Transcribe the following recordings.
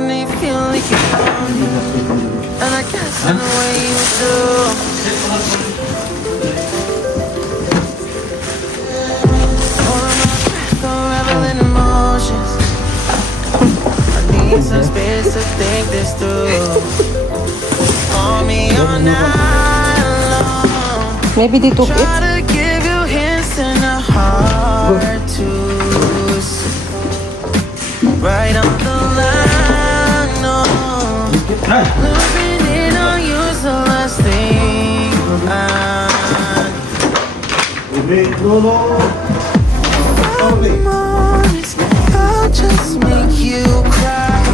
Funny feeling like you found me, and I guess in a way you do. All of my breath, unraveling emotions. I need some space to think this through. Call me all night long. Maybe they took it. Try to give you hints and a hard to see. Right on the line, no. Losing it on you's the last thing I'll just make you cry.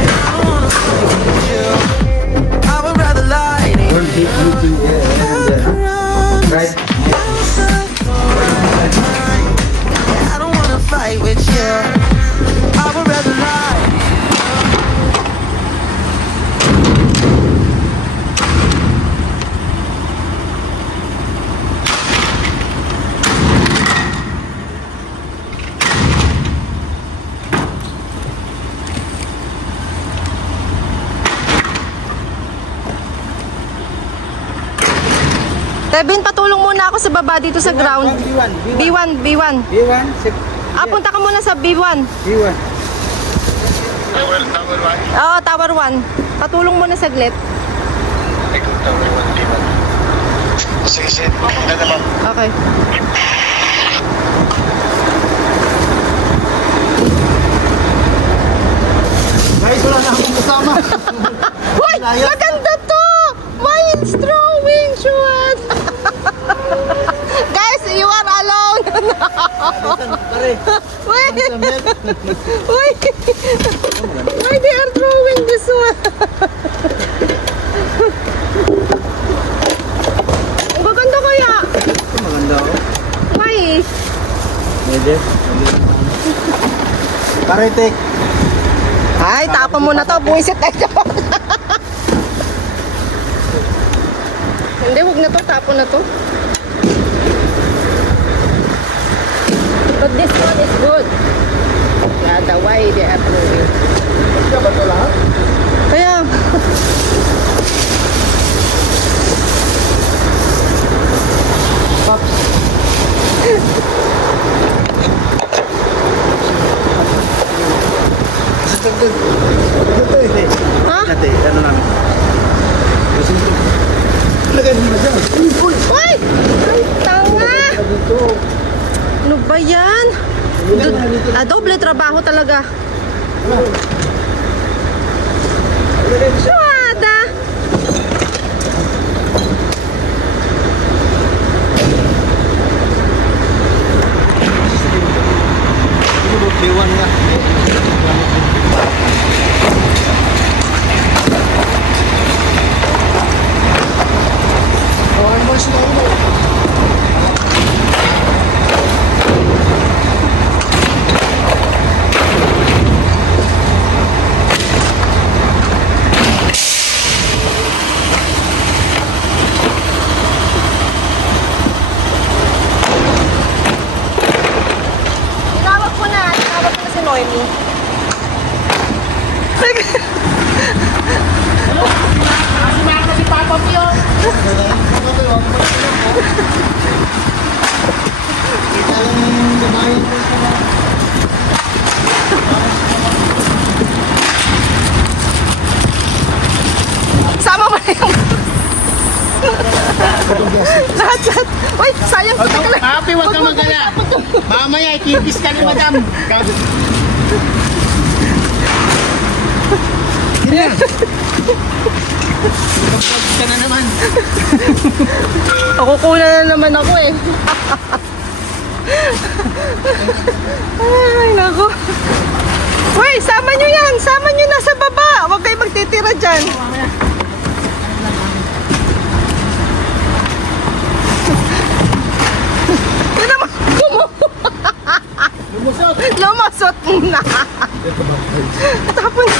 And I don't wanna fight with you. I would rather lie to you. Right. I don't wanna fight with you. I would rather lie. Tebin, patulong muna ako sa baba dito sa ground. B1. B1? Punta ka muna sa B1. B1. Tower 1? Oo, Tower 1. Patulong muna saglit. Ikaw, Tower 1, D1. Sige, sige. Papunta naman. Okay. Guys, wala na akong kasama. Hoy! Maganda to! Mine's throwing shoot! Guys, you are alone! Wait! Wait! Why they are throwing this one? Ang gaganda kaya! Maganda ako. Why? Pwede. Karitek. Ay, tapon mo na to. Buwisit tayo. Hindi, huwag na to. Tapon na to. But this one is good. Yeah, the way they are throwing. Kaya ba ito lahat? Kaya. Pops. Ha? Ate, ano namin? Lagay mo na dyan. Uy! Ay, tanga! Ano ba yan? Doble trabaho talaga. Suada! B1 nga. Tinawag ko na si Noemi. Si Papa Pio. Sama mo na yung... Lahat. Uy, sayang. Happy, huwag kang magala. Mamaya, ikikis ka ni Madam. Pagpagod ka na naman. Kukunan na naman ako eh. Ay, naku. Uy, sama nyo yan. Sama nyo na sa baba. Huwag kayo magtitira dyan. Yan naman. Lumusot na. Tapos.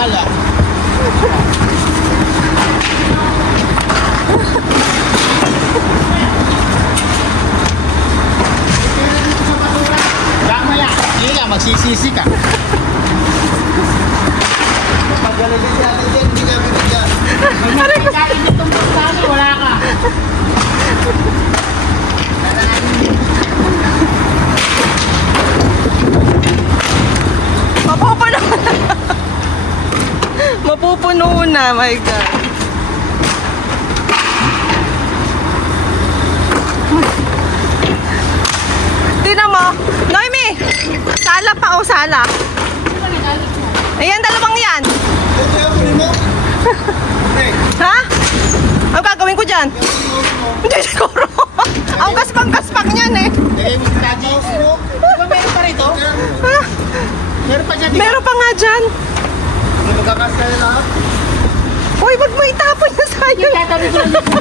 bahala. Mamaya, hindi ka, magsisisi ka. Paglalagay natin dyan, hindi ka binigyan. Pag nakakain itong pagkani, wala ka. Mapupuno na. Mapupuno na, my God. Tingnan mo. Noemi! Sala pa o sala? Ayan, dalawang yan. Ha? Ang gagawin ko dyan? Hindi siguro. Ang gaspang-gaspang niyan eh. Lagay mo sa taji. Di ba meron pa rito? Ha? Meron pa dyan. Meron pa nga dyan. Hindi magkakasya na lahat. Uy, wag mo itapon na sa'yo. Tatabi ko lang dito.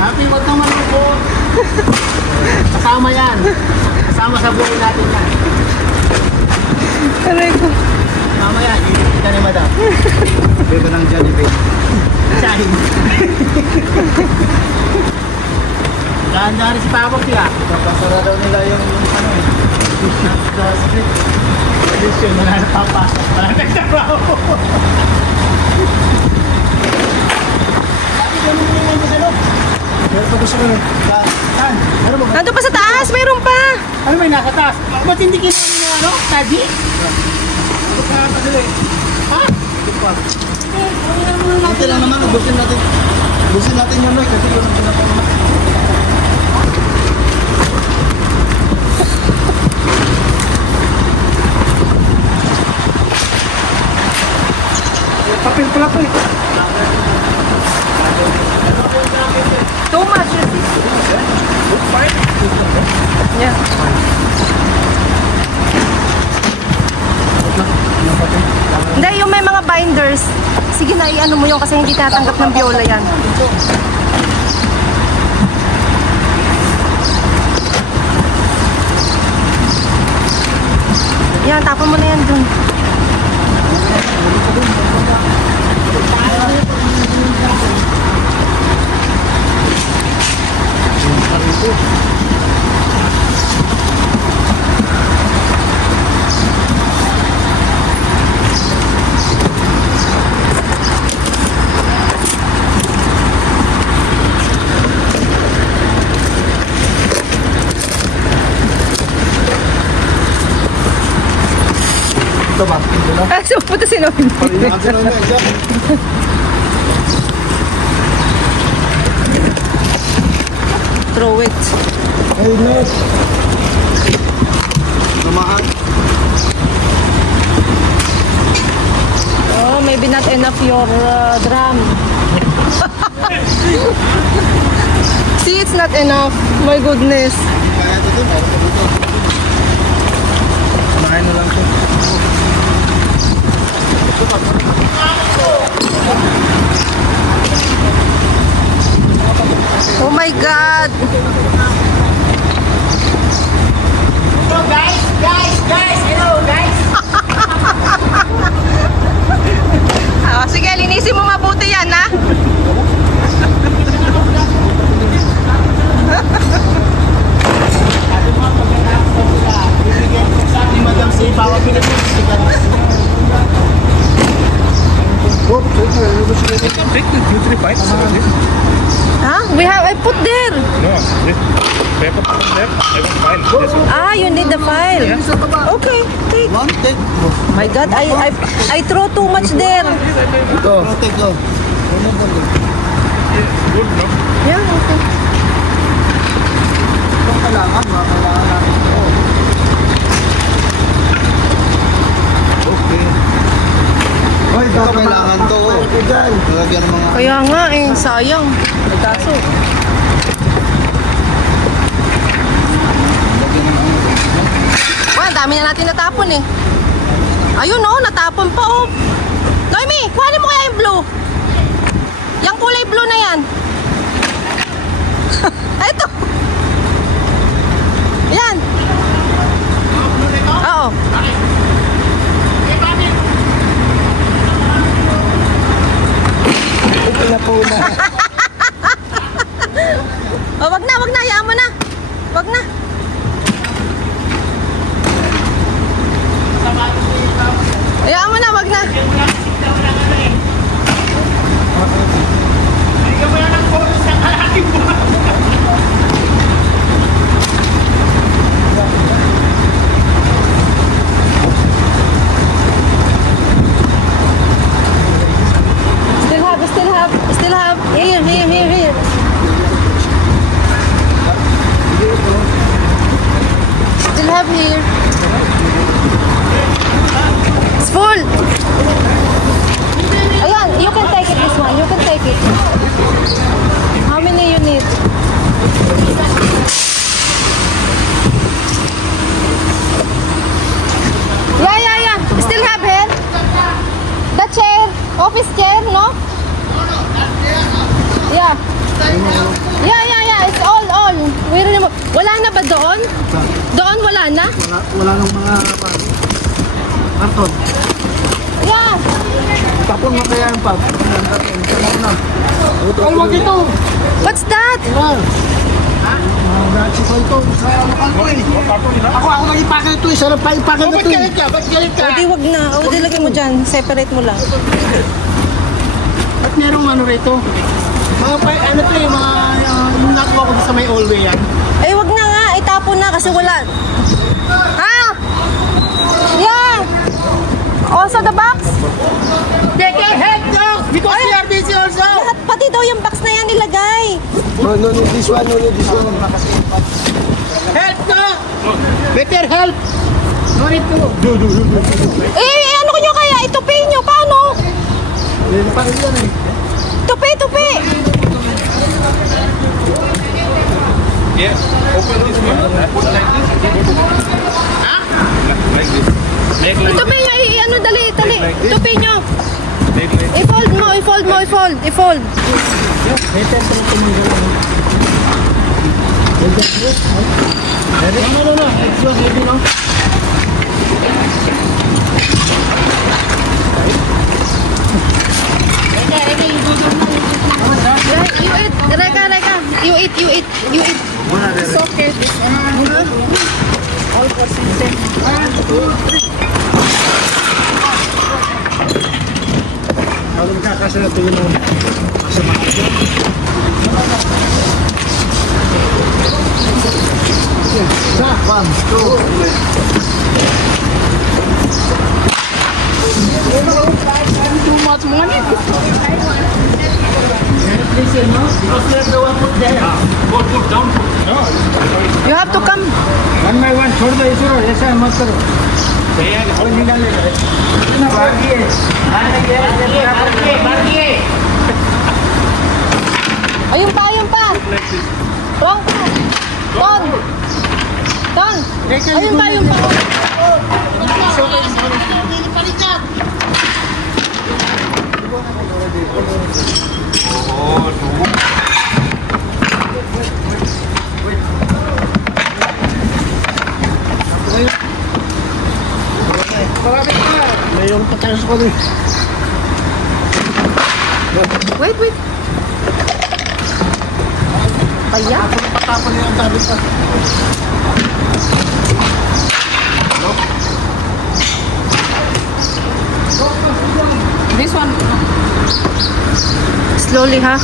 Happy, wag kang malungkot. Kasama yan. Kasama sa buhay natin yan. Aray ko. Kasama yan. Hindi ka ni madam. Bebe ng Jollibee. Sahin. Dahan-dahan si Papa siya. Papasara daw nila yung ano eh. Sa street. Tradition, wala na papasok. Wala na nagtabaho. Sabi, ganun mo yung sa loob. Pero pag gusto ko Saan? Meron ba? Nandun pa sa taas, meron pa. Ano may nasa taas? Ba't hindi kinuha yung ano? Taji? Ha? Ito lang naman, ubusin natin. Ubusin natin yun, Noy, kasi yun ang pinapama. Papel pala to eh. Too much. Yeah. Hindi, yung may mga binders. Sige na, i-ano mo yun kasi hindi tatanggap ng Biola yan. Yan, tapon mo na yan dun. Ito ba? Ito na. Ah, pupunta si Noel. Parinaan sila na isa. Throw it. Ay, nice. Tumaan. Oh, maybe not enough your drum. See, it's not enough. My goodness. Kaya ito, bawal ko dito. Kumain na lang ito. Oh my God. So guys, hello guys. Ah, sige, linisin mo mabuti yan, ha? Sabi mo, pagkatapos ko sila, bibigyan ko sa akin madam si Papa Pilipinas. Take the Q3 pipes. Huh? I put there. No, this paper from there. I want file. This one. Ah, you need the file. Okay, take. One, take. My God, I throw too much there. Ito. Take go. Good, no? Yeah, okay. Kung kailangan, kailangan natin ito. Okay. Hoy, ito kailangan to. Lalagyan ng mga... Kaya nga eh, sayang. May kaso. Well, ang dami na natin natapon eh. Ayun oh, natapon pa oh. Noemi, kuhanin mo kaya yung blue. Yung kulay blue na yan. Ito. Yan. It's full. Ayan, you can take it this one. You can take it. How many you need? Yeah. Still have here? The chair, office chair, no? Yeah. Yeah. It's all. Wala na ba doon? Doon wala na? Wala nang mga karton. Yeah. Tapon mo kaya yung pag. Ay, wag ito. What's that? Ako nag-ipakal ito. Sarap pa ipakal na ito. Ba't galit ka? O di wag na. O di lagay mo dyan. Separate mo lang. Ba't merong ano rito? Mga ano to yung mga yung nakuha ko sa may hallway yan. Eh wag na nga. Itapon na kasi wala. Ha? Yeah. Also the box? Take a head now! Because we are busy also! Lahat pati daw yung box na yan nilagay. No, this one. Help no! Better help! No need to. Eh, ano nyo kaya? Itupi nyo. Paano? Parang yan eh. Tupi. Yeah, open this one. Put like this. Like this. Make like Itupi nyo. Ano, dali. Itupi nyo. Make like I-fold mo. I-fold. No. It's your baby, no? You eat. Reka. You eat. It's okay. This one. All for system. 1, 2, 3. Ako magkakasya na ito yung kasama ko dyan. Isa, 1, 2. Too much money. Listen, no? Because we have the one put there. put down. No. You have to come. One by one, छोड़ दो इसे ऐसा मत करो. और निकाल ले. इतना बाकी है. Ayun pa. Wrong pa. Don. Ayun pa. Mayroon pataas ko rin. Wait. Paya? Patapon niya ang tabi pa. This one. Slowly, ha?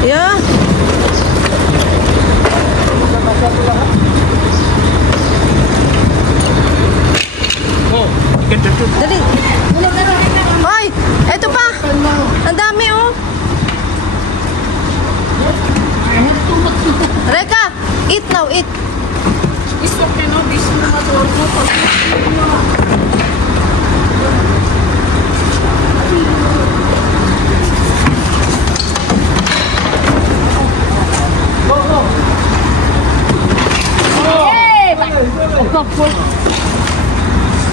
Yeah. Dali. Hoy, eto pa. Ang dami, oh. Reka, eat now, eat. It's okay, no? This one.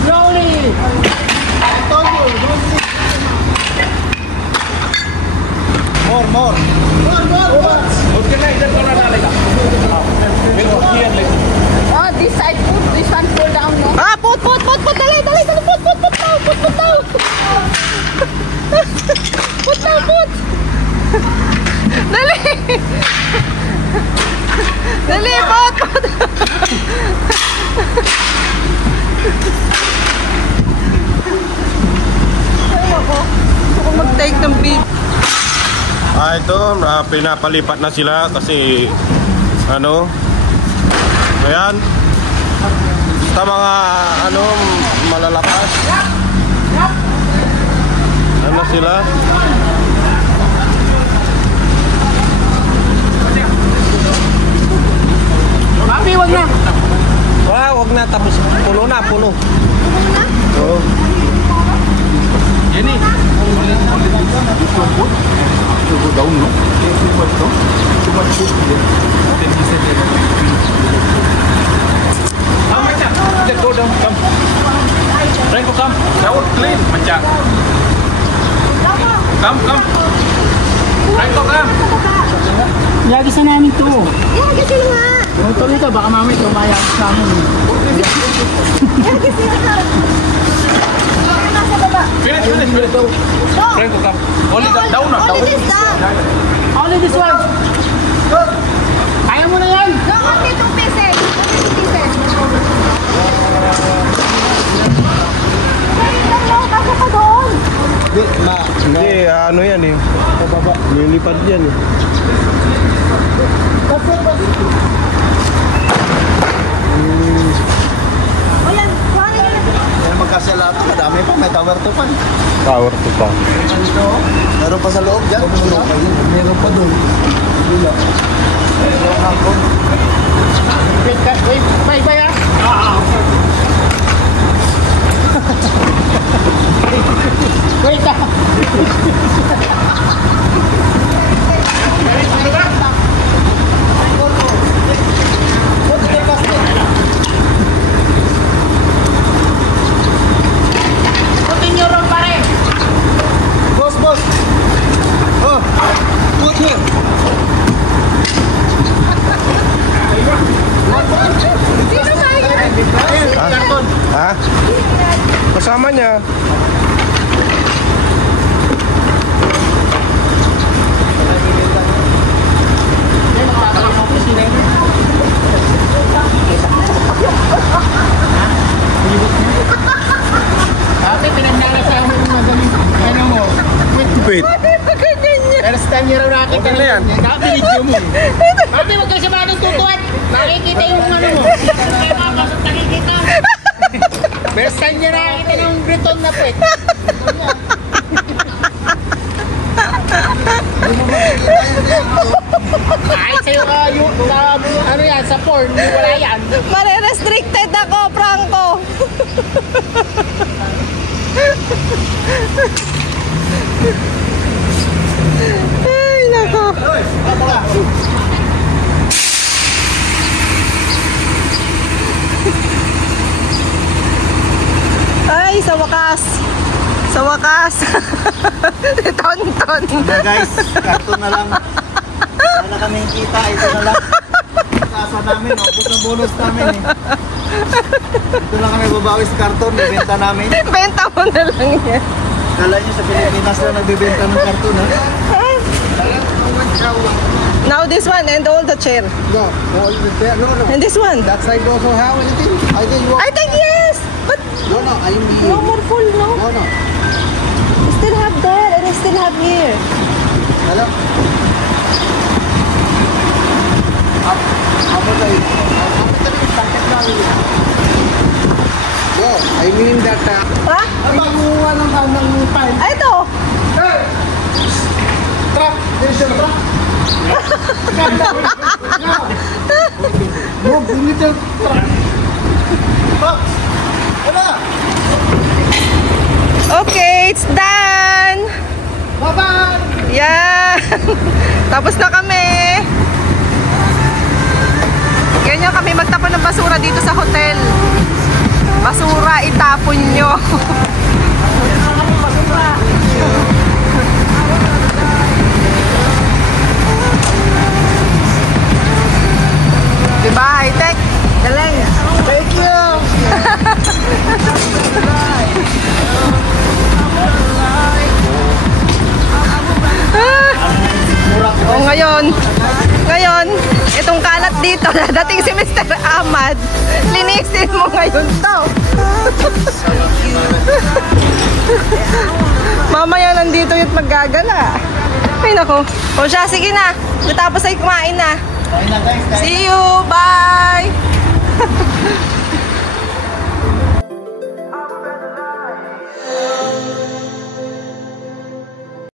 Slowly! I told you, don't leave. More. Okay, like that one डालेगा. We'll put here like this. Oh, this side put, this one pull down, no? Ah, put. Dali, put down. Put. Dali. Dali, put. Gusto ko mag-take ng beat. Ito, pinapalipat na sila kasi ayan, Sa mga ano malalakas. Ano sila? Papi, wag na. Wag na, tapos puno na, puno. Oo. Jenny. Go down, no? Too much, no? Too much food here. Then he said, how much? Let's go down, come. Franco, come. Down, clean. Mancha. Come, come. Franco, come. Yagi sa namin to. Yagi sila nga. Ito nito, baka mamay tumayak sa amin. Yagi sila nga. Nasa baba. Finish, finish, finish. Franco, come. Only that, down, no? Only this down. Only this one. Kaya mo na yan. No, only 2 pieces. Only 2 pieces. Kasi pa doon. Hindi, ano yan eh. Pababa. Lilipad yan eh. O yan, kuhanin nyo na. Yan magkasalato, madami pa, may tower to pa. Tower to pa. Meron pa sa loob dyan. Meron pa doon. Wait, may baya. Wait na. Continue ron pare. Boss, boss. Oh, put here. Sino ba yan? Ha? Kasama niya. Ate, pinagdala sa amin yung magaling. Ano mo? Wait. First time niya raw nakita Okay na yan. Nakapilidyo mo. Ate, huwag ka siya manong tutuan. Nakikita yung ano mo. Nakikita. First time niya nakikita yung Breton na pwet. Kahit sa'yo ka yung ano yan, sa porn, wala yan. Mare-restricted ako, Franco. Ay, nako. Ay, sa wakas. Sa wakas. Tonton. Na guys, karton na lang. Wala na kami kita, ito na lang. Kasa namin, ubos na bonus namin eh. Ito lang kami babawi sa karton, ibenta namin. Benta mo na lang yan. Kala nyo sa Pilipinas lang nagbibenta ng karton ha? Now this one and all the chair. No, all the there. No, no. And this one. That side also have anything? I think you I think yes. But No, no, I mean. no more full, no? No, no. I still have there and I still have here. Hello? Apa tayo? No, I mean that. Ha? Baguhan ng time. Ay, ito. Hey! Truck! There's your truck! No, bring it up. Truck! Wala! Okay, it's done. Bye-bye! Yeah. Tapos na kami. Ganyan kami magtapon ng basura dito sa hotel. Basura, itapon nyo. Diba, high-tech? Galing. Thank you! O ngayon, itong kalat dito, dating si Mr. Ahmad, linisin mo ngayon to. Mamaya nandito yung maggagala. Ay nako. O siya, sige na. Tapos ay kumain na. See you. Bye.